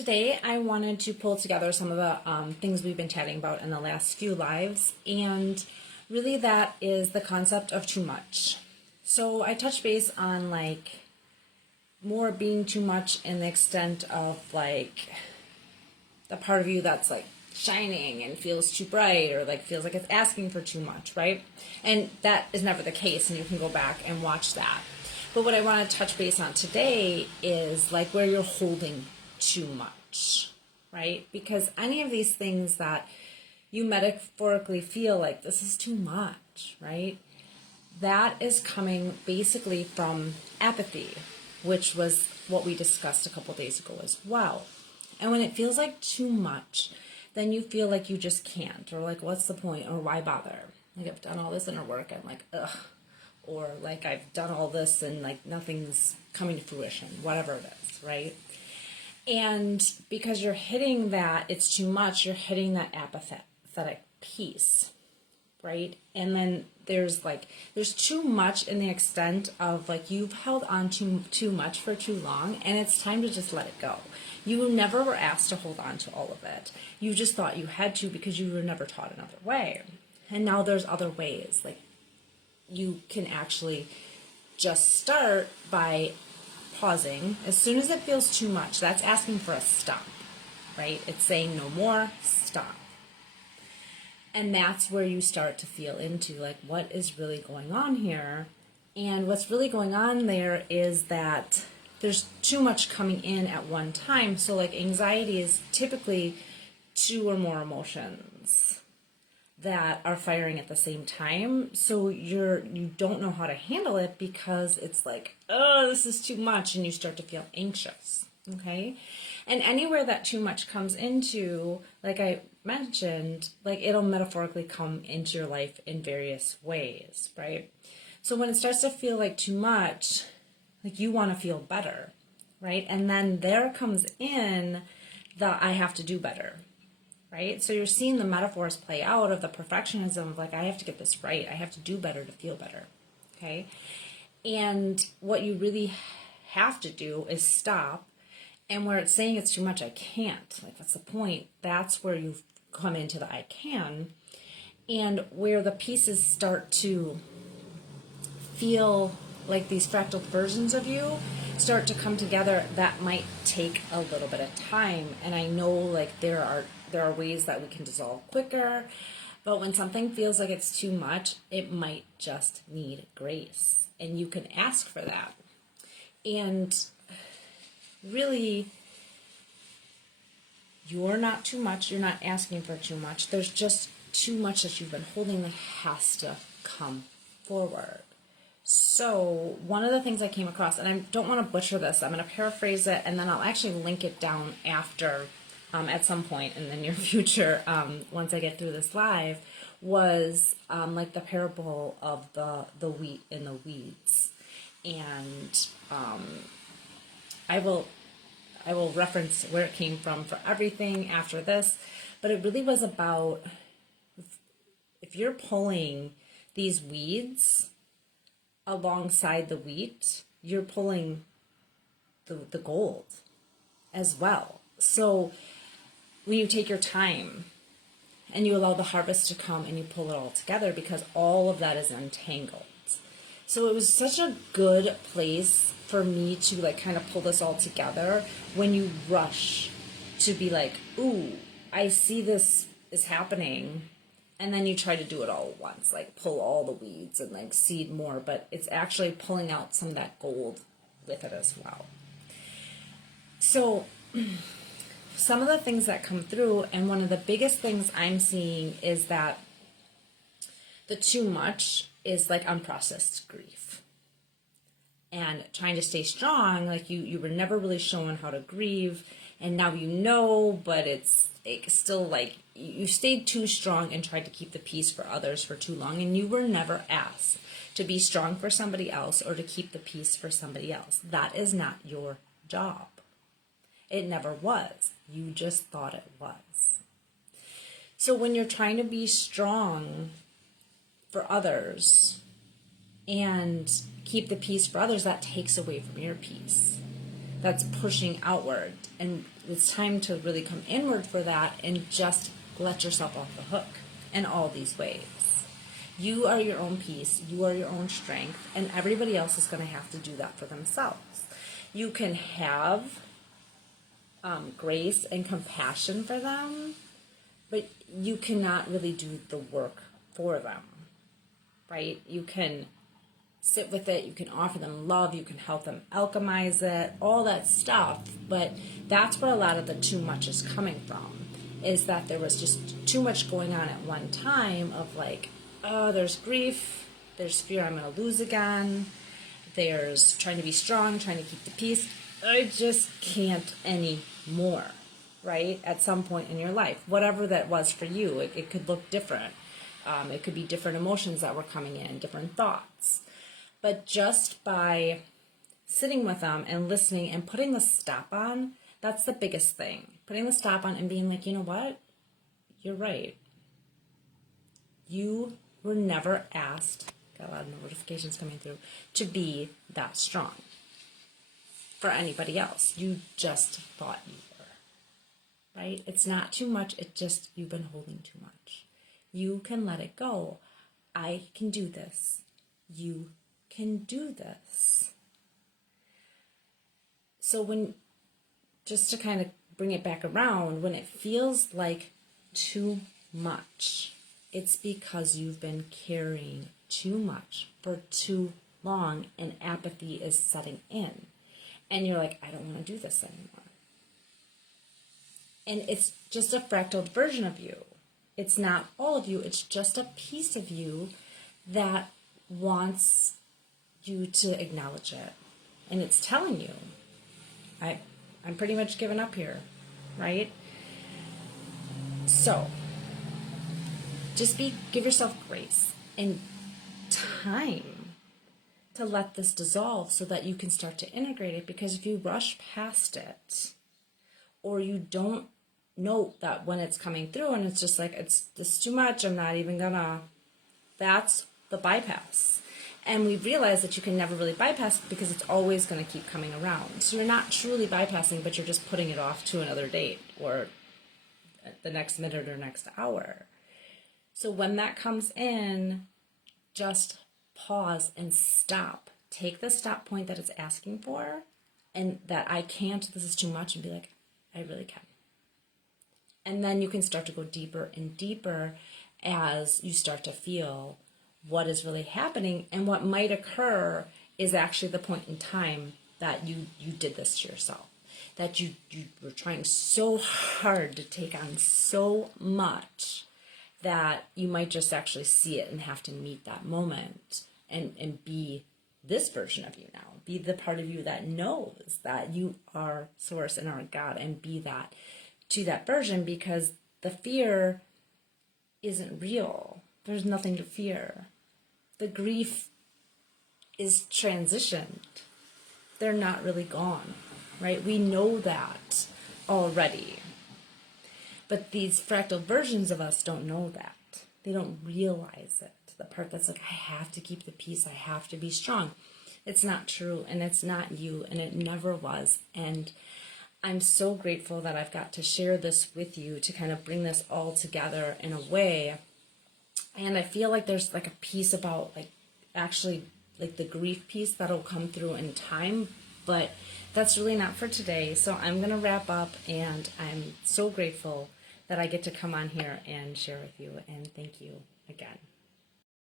Today, I wanted to pull together some of the things we've been chatting about in the last few lives, and really that is the concept of too much. So I touched base on like more being too much in the extent of like the part of you that's like shining and feels too bright or like feels like it's asking for too much, right? And that is never the case, and you can go back and watch that. But what I want to touch base on today is like where you're holding too much, right? Because any of these things that you metaphorically feel like this is too much, right? That is coming basically from apathy, which was what we discussed a couple days ago as well. And when it feels like too much, then you feel like you just can't, or like, what's the point, or why bother? Like, I've done all this inner work, I'm like, ugh. Or like, I've done all this and like nothing's coming to fruition, whatever it is, right? And because you're hitting that, it's too much, you're hitting that apathetic piece, right? And then there's too much in the extent of like you've held on too much for too long, and it's time to just let it go. You never were asked to hold on to all of it. You just thought you had to because you were never taught another way. And now there's other ways. Like, you can actually just start by pausing. As soon as it feels too much, that's asking for a stop, right? It's saying no more, stop. And that's where you start to feel into like, what is really going on here? And what's really going on there is that there's too much coming in at one time. So like, anxiety is typically two or more emotions that are firing at the same time. So you don't know how to handle it because it's like, oh, this is too much, and you start to feel anxious. Okay? And anywhere that too much comes into, like I mentioned, like it'll metaphorically come into your life in various ways, right? So when it starts to feel like too much, like you want to feel better, right? And then there comes in the I have to do better, right? So you're seeing the metaphors play out of the perfectionism of like, I have to get this right. I have to do better to feel better, okay? And what you really have to do is stop. And where it's saying it's too much, I can't. Like, that's the point. That's where you come into the I can. And where the pieces start to feel like these fractal versions of you start to come together, that might take a little bit of time. And I know like there are ways that we can dissolve quicker, but when something feels like it's too much, it might just need grace. And you can ask for that. And really, you're not too much, you're not asking for too much. There's just too much that you've been holding that has to come forward. So one of the things I came across, and I don't want to butcher this, I'm going to paraphrase it, and then I'll actually link it down after, at some point in the near future, once I get through this live, was like the parable of the wheat and the weeds. And I will reference where it came from for everything after this, but it really was about if you're pulling these weeds alongside the wheat, you're pulling the gold as well. So when you take your time and you allow the harvest to come and you pull it all together, because all of that is untangled. So it was such a good place for me to like kind of pull this all together when you rush to be like, ooh, I see this is happening. And then you try to do it all at once, like pull all the weeds and like seed more, but it's actually pulling out some of that gold with it as well. So some of the things that come through, and one of the biggest things I'm seeing is that the too much is like unprocessed grief. And trying to stay strong, like you were never really shown how to grieve, and now you know, but it's still like you stayed too strong and tried to keep the peace for others for too long, and you were never asked to be strong for somebody else or to keep the peace for somebody else. That is not your job. It never was. You just thought it was. So when you're trying to be strong for others and keep the peace for others, that takes away from your peace. that's pushing outward. And it's time to really come inward for that and just let yourself off the hook in all these ways. You are your own peace, you are your own strength, and everybody else is going to have to do that for themselves. You can have grace and compassion for them, but you cannot really do the work for them, right? You can sit with it, you can offer them love, you can help them alchemize it, all that stuff, but that's where a lot of the too much is coming from, is that there was just too much going on at one time of like, oh, there's grief, there's fear I'm going to lose again, there's trying to be strong, trying to keep the peace. I just can't anymore, right? At some point in your life, whatever that was for you, it could look different. It could be different emotions that were coming in, different thoughts. But just by sitting with them and listening and putting the stop on, that's the biggest thing. Putting the stop on and being like, you know what? You're right. You were never asked, got a lot of notifications coming through, to be that strong for anybody else. You just thought you were, right? It's not too much. It's just you've been holding too much. You can let it go. I can do this. You can do this. So when, just to kind of bring it back around, when it feels like too much, it's because you've been carrying too much for too long and apathy is setting in. And you're like, I don't want to do this anymore. And it's just a fractal version of you. It's not all of you. It's just a piece of you that wants you to acknowledge it. And it's telling you, I'm pretty much giving up here, right? So, just give yourself grace and time to let this dissolve so that you can start to integrate it. Because if you rush past it, or you don't know that when it's coming through and it's just like, it's this too much, I'm not even gonna, that's the bypass. And we've realized that you can never really bypass it because it's always going to keep coming around. So you're not truly bypassing, but you're just putting it off to another date or the next minute or next hour. So when that comes in, just pause and stop. Take the stop point that it's asking for and that I can't, this is too much, and be like, I really can. And then you can start to go deeper and deeper as you start to feel what is really happening, and what might occur is actually the point in time that you did this to yourself, that you were trying so hard to take on so much that you might just actually see it and have to meet that moment and be this version of you now, be the part of you that knows that you are source and are God, and be that to that version, because the fear isn't real. There's nothing to fear. The grief is transitioned. They're not really gone, right? We know that already. But these fractal versions of us don't know that. They don't realize it. The part that's like, I have to keep the peace, I have to be strong. It's not true, and it's not you, and it never was. And I'm so grateful that I've got to share this with you to kind of bring this all together in a way. And I feel like there's like a piece about like actually like the grief piece that'll come through in time, but that's really not for today. So I'm going to wrap up, and I'm so grateful that I get to come on here and share with you. And thank you again.